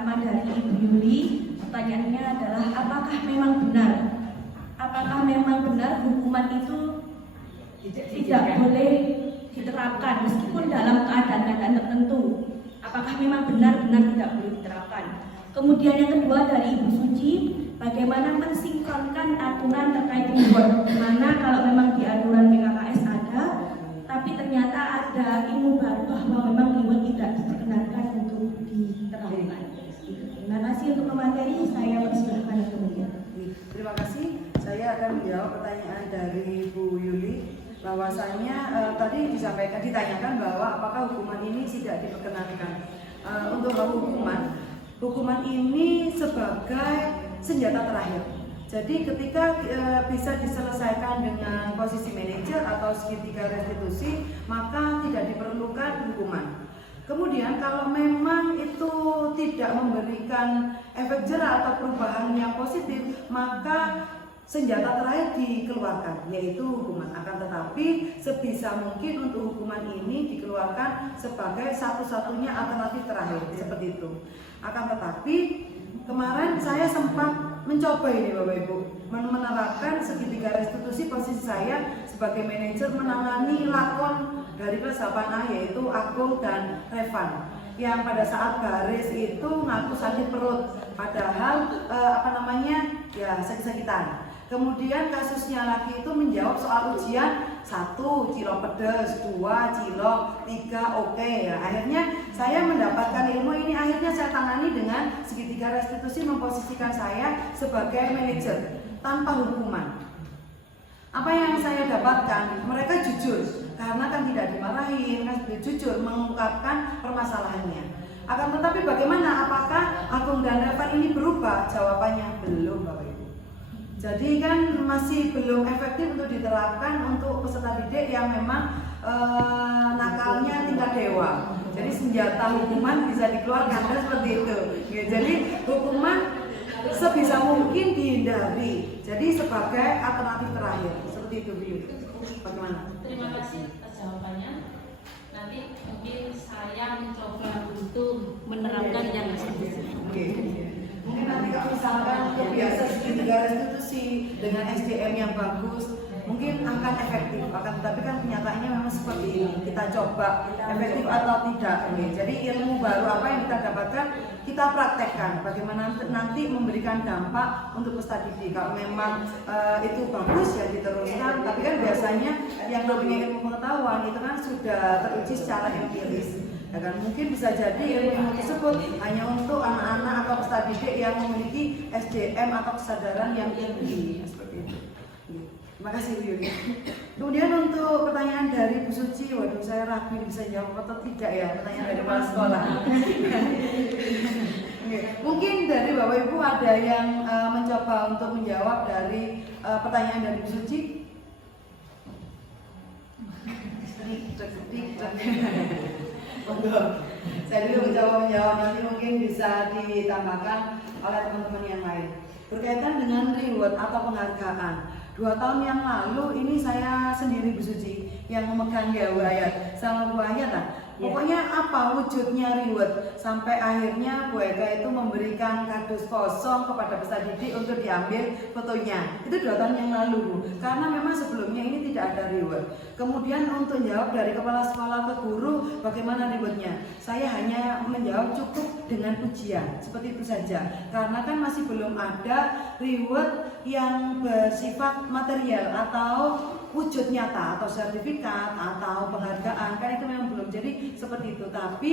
pertama dari Ibu Yuli. Pertanyaannya adalah apakah memang benar hukuman itu tidak boleh diterapkan meskipun dalam keadaan tertentu? Apakah memang benar-benar tidak boleh diterapkan? Kemudian yang kedua dari Ibu Suci, bagaimana mensinkronkan aturan terkait reward? Dimana kalau memang di aturan PKKS ada, tapi ternyata ada ilmu baru bahwa memang reward tidak diperkenankan untuk diterapkan. Terima kasih untuk pemateri, saya persilahkan kemudian. Terima kasih. Saya akan menjawab pertanyaan dari Bu Yuli. Bahwasanya tadi ditanyakan bahwa apakah hukuman ini tidak diperkenankan. Untuk hukuman ini sebagai senjata terakhir. Jadi ketika bisa diselesaikan dengan posisi manajer atau segitiga restitusi, maka tidak diperlukan hukuman. Kemudian kalau memang itu tidak memberikan efek jera atau perubahan yang positif, maka senjata terakhir dikeluarkan, yaitu hukuman. Akan tetapi sebisa mungkin untuk hukuman ini dikeluarkan sebagai satu-satunya alternatif terakhir, seperti itu. Akan tetapi kemarin saya sempat mencoba ini Bapak Ibu, menerapkan segitiga restitusi. Posisi saya sebagai manajer menangani lakon dari kelas 8A, yaitu Agung dan Revan, yang pada saat baris itu ngaku sakit perut, padahal sakit-sakitan. Kemudian kasusnya lagi itu menjawab soal ujian 1 cilok pedes, 2 cilok, 3 oke ya. Akhirnya saya mendapatkan ilmu ini, akhirnya saya tangani dengan segitiga restitusi, memposisikan saya sebagai manajer tanpa hukuman. Apa yang saya dapatkan? Mereka jujur, karena kan tidak dimarahin, kan jujur mengungkapkan permasalahannya. Akan tetapi bagaimana? Apakah Agung dan Revan ini berubah? Jawabannya belum Bapak Ibu. Jadi kan masih belum efektif untuk diterapkan untuk peserta didik yang memang nakalnya tingkat dewa. Jadi senjata hukuman bisa dikeluarkan, kan seperti itu. Ya, jadi hukuman sebisa mungkin dihindari. Jadi sebagai alternatif terakhir, seperti itu Bu. Bagaimana? Terima kasih atas jawabannya. Nanti mungkin saya mencoba untuk menerapkan yang seperti Oke. Mungkin nanti kalau misalkan terbiasa segitiga restitusi dengan SDM yang bagus, mungkin akan efektif. Akan tetapi kan kenyataannya memang seperti ini. Kita coba efektif atau tidak. Jadi ilmu baru apa yang kita dapatkan, kita praktekkan. Bagaimana nanti memberikan dampak untuk peserta didik. Kalau memang itu bagus ya diteruskan. Tapi kan biasanya yang namanya ilmu pengetahuan itu kan sudah teruji secara empiris. Ya kan? Mungkin bisa jadi ilmu tersebut hanya untuk anak-anak atau peserta didik yang memiliki SDM atau kesadaran yang tinggi, seperti itu. Terima kasih Bu Yuli. Kemudian untuk pertanyaan dari Bu Suci, waduh saya ragu bisa jawab atau tidak ya, pertanyaan dari kepala sekolah. Mungkin dari Bapak Ibu ada yang mencoba untuk menjawab dari pertanyaan dari Bu Suci. Saya dulu mencoba menjawab, nanti mungkin bisa ditambahkan oleh teman-teman yang lain. Berkaitan dengan reward atau penghargaan, 2 tahun yang lalu ini saya sendiri Bu Suci yang memegang Bu Hayat sama Bu Hayat lah. Pokoknya apa wujudnya reward sampai akhirnya Bu Eka itu memberikan kardus kosong kepada peserta didik untuk diambil fotonya. Itu 2 tahun yang lalu Bu. Karena memang sebelumnya ini tidak ada reward. Kemudian untuk jawab dari kepala sekolah ke guru bagaimana rewardnya, saya hanya menjawab cukup dengan pujian, seperti itu saja. Karena kan masih belum ada reward yang bersifat material atau wujud nyata atau sertifikat atau penghargaan, kan itu memang belum. Jadi seperti itu, tapi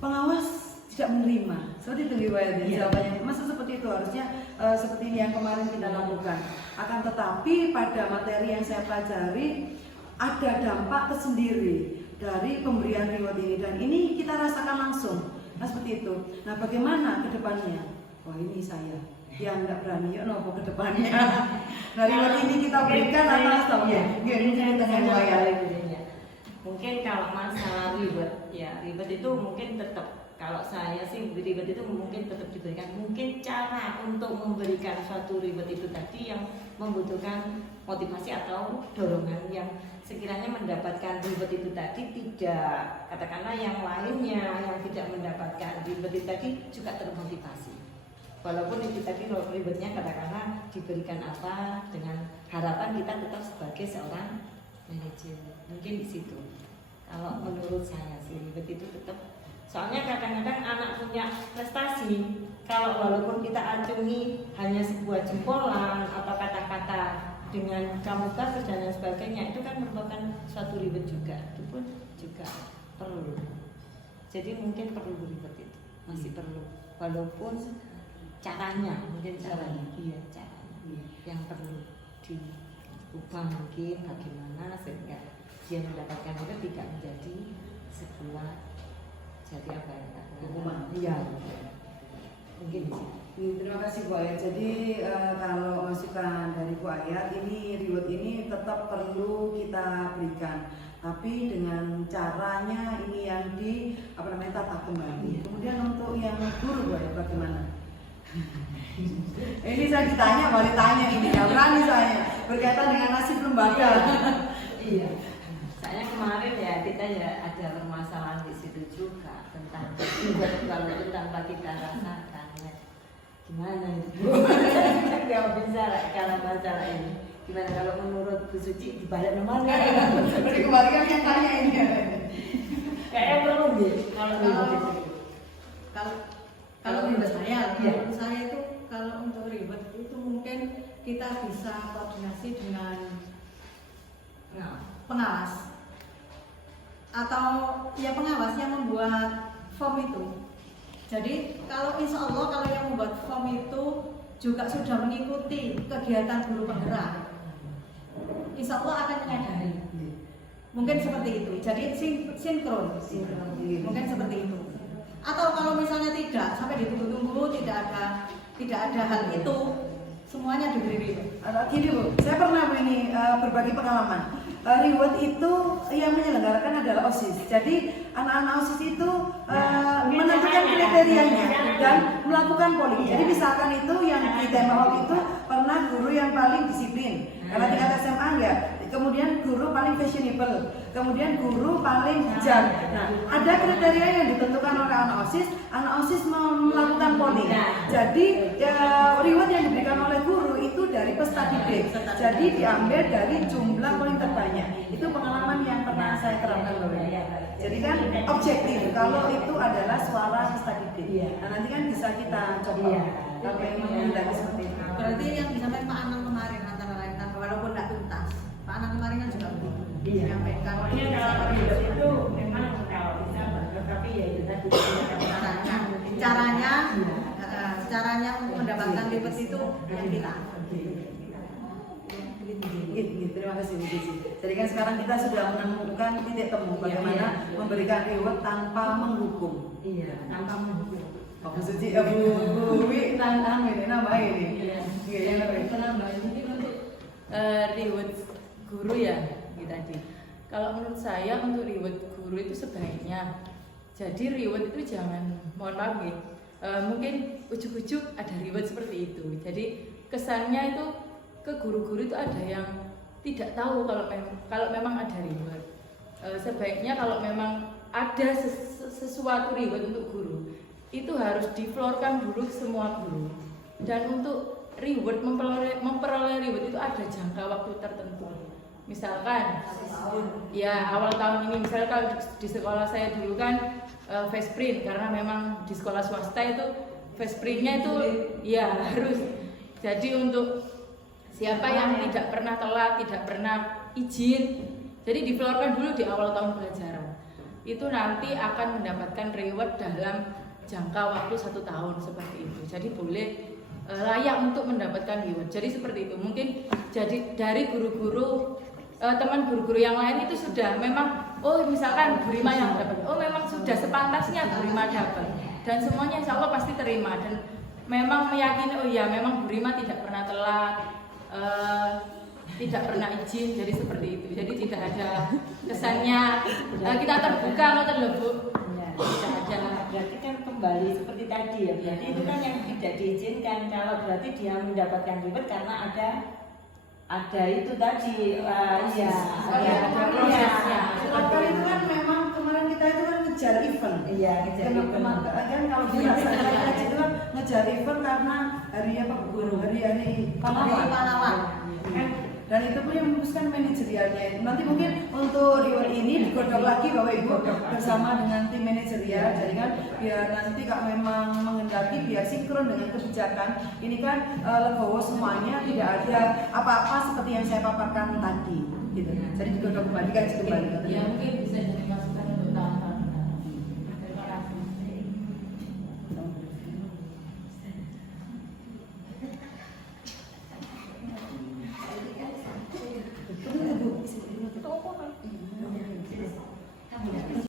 pengawas tidak menerima. Seperti itu jawabannya. Masa seperti itu, harusnya seperti ini yang kemarin kita lakukan. Akan tetapi pada materi yang saya pelajari ada dampak tersendiri dari pemberian reward ini, dan ini kita rasakan langsung. Nah seperti itu. Nah bagaimana ke depannya? Wah ini saya yang nggak berani, yuk nopo ke depannya. Nah reward ini kita berikan atau mungkin kalau masalah reward, ya reward itu mungkin tetap Kalau saya sih reward itu mungkin tetap diberikan. Mungkin cara untuk memberikan suatu reward itu tadi yang membutuhkan motivasi atau dorongan yang sekiranya mendapatkan reward itu tadi tidak, katakanlah yang lainnya yang tidak mendapatkan reward itu tadi juga termotivasi. Walaupun itu tadi rewardnya katakanlah diberikan apa dengan harapan kita tetap sebagai seorang manajer. Mungkin di situ. Kalau menurut saya sih reward itu tetap. Soalnya kadang-kadang anak punya prestasi, kalau walaupun kita acungi hanya sebuah jempolan atau kata-kata dengan kamu bagus dan lain sebagainya, itu kan merupakan suatu reward juga. Itu pun juga perlu. Jadi mungkin perlu reward itu, masih perlu. Walaupun caranya, mungkin caranya, iya caranya yang perlu diubah mungkin bagaimana sehingga dia mendapatkan itu tidak menjadi sebuah jadi apa ya? Hukuman. Iya. Mungkin sih. Terima kasih Bu Ayat. Jadi kalau masukan dari Bu Ayat, ini reward ini tetap perlu kita berikan, tapi dengan caranya ini yang tata kembali. Kemudian untuk yang guru Bu Ayat bagaimana? Ini saya ditanya, boleh tanya ini, ya berani saya berkaitan dengan nasib lembaga. Iya. Saya kemarin ya kita ya ada permasalahan di situ juga tentang kalau itu tanpa kita rasakan ya. Gimana itu? Nggak bisa lah kalau masalah ini. Gimana kalau menurut Bu Suci dibalik nomor? Berarti kembali kan yang tanya ini. Kayaknya perlu gitu. Kalau menurut saya, Iya. menurut saya itu kalau untuk reward itu mungkin kita bisa koordinasi dengan pengawas atau ya pengawas yang membuat form itu. Jadi kalau insya Allah kalau yang membuat form itu juga sudah mengikuti kegiatan guru penggerak, insya Allah akan menyadari. Mungkin seperti itu. Jadi sinkron. Mungkin seperti itu. Atau kalau misalnya tidak sampai ditunggu-tunggu tidak ada hal itu, semuanya diberi reward. Gini Bu, saya pernah ini berbagi pengalaman. Reward itu yang menyelenggarakan adalah OSIS. Jadi anak-anak OSIS itu menentukan kriterianya dan melakukan polling. Jadi misalkan itu yang di tema hall itu pernah guru yang paling disiplin. Karena tingkat SMA enggak. Kemudian guru paling fashionable, kemudian guru paling bijak. Nah, ada kriteria yang ditentukan oleh anak OSIS melakukan polling. Jadi reward yang diberikan oleh guru itu dari peserta didik. Jadi diambil dari jumlah polling terbanyak. Itu pengalaman yang pernah saya terapkan loh. Jadi kan objektif. Kalau itu adalah suara peserta didik. Nah, nanti kan bisa kita coba. Kalau memang menghendaki seperti itu. Berarti yang disampaikan Pak Anang kemarin antara lain walaupun tidak tuntas, Pak Anang kemarin kan juga begitu. Menyampaikan Pokoknya kalau reward itu memang kalau bisa tetapi ya itu tadi caranya untuk mendapatkan reward itu yang kita. Terima kasih Bu Cici. Jadi kan sekarang kita sudah menemukan titik temu bagaimana memberikan reward tanpa menghukum. Iya, tanpa menghukum. Bu Suci, Bu Wi, tantangan ini nambah ini. Iya, Itu nambahin ini untuk reward guru ya gitu tadi. Kalau menurut saya untuk reward guru itu sebaiknya jadi reward itu jangan, mohon maaf ya, mungkin ujuk-ujuk ada reward seperti itu. Jadi kesannya itu ke guru-guru itu ada yang tidak tahu kalau memang ada reward. Sebaiknya kalau memang ada sesuatu reward untuk guru itu harus diflorkan dulu ke semua guru. Dan untuk reward memperoleh reward itu ada jangka waktu tertentu. Misalkan ya awal tahun ini, misalnya kalau di sekolah saya dulu kan fast print, karena memang di sekolah swasta itu fast printnya itu ya harus. Jadi untuk siapa yang tidak pernah telat, tidak pernah izin, jadi diflorkan dulu di awal tahun pelajaran. Itu nanti akan mendapatkan reward dalam jangka waktu 1 tahun seperti itu. Jadi boleh layak untuk mendapatkan reward. Jadi seperti itu. Mungkin jadi dari guru-guru teman guru-guru yang lain itu sudah memang misalkan Bu Rima yang dapat. Memang sudah sepantasnya Bu Rima dapat. Dan semuanya insya Allah pasti terima dan memang meyakini memang Bu Rima tidak pernah telat. Tidak pernah izin, jadi seperti itu. Jadi tidak ada kesannya kita terbuka atau terlebur. Tidak ada. Berarti kan tadi ya, berarti itu kan yang tidak diizinkan. Kalau berarti dia mendapatkan reward karena ada itu tadi, iya, ada prosesnya. Kan itu kan memang kemarin kita itu kan ngejar event. Iya, ngejar event. Kan kalau bahasa saya itu kan ngejar event karena hari apa guru, hari pahlawan. Kan? Dan itu pun yang memutuskan manajerialnya. Nanti mungkin untuk reward ini digodok lagi Bapak Ibu bersama dengan tim manajerial. Jadi kan biar nanti kalau memang menghendaki biar sinkron dengan kebijakan. Ini kan legowo semuanya, tidak ada apa-apa seperti yang saya paparkan tadi. Gitu. Jadi digodok kembali kan kembali. Ya mungkin bisa jadi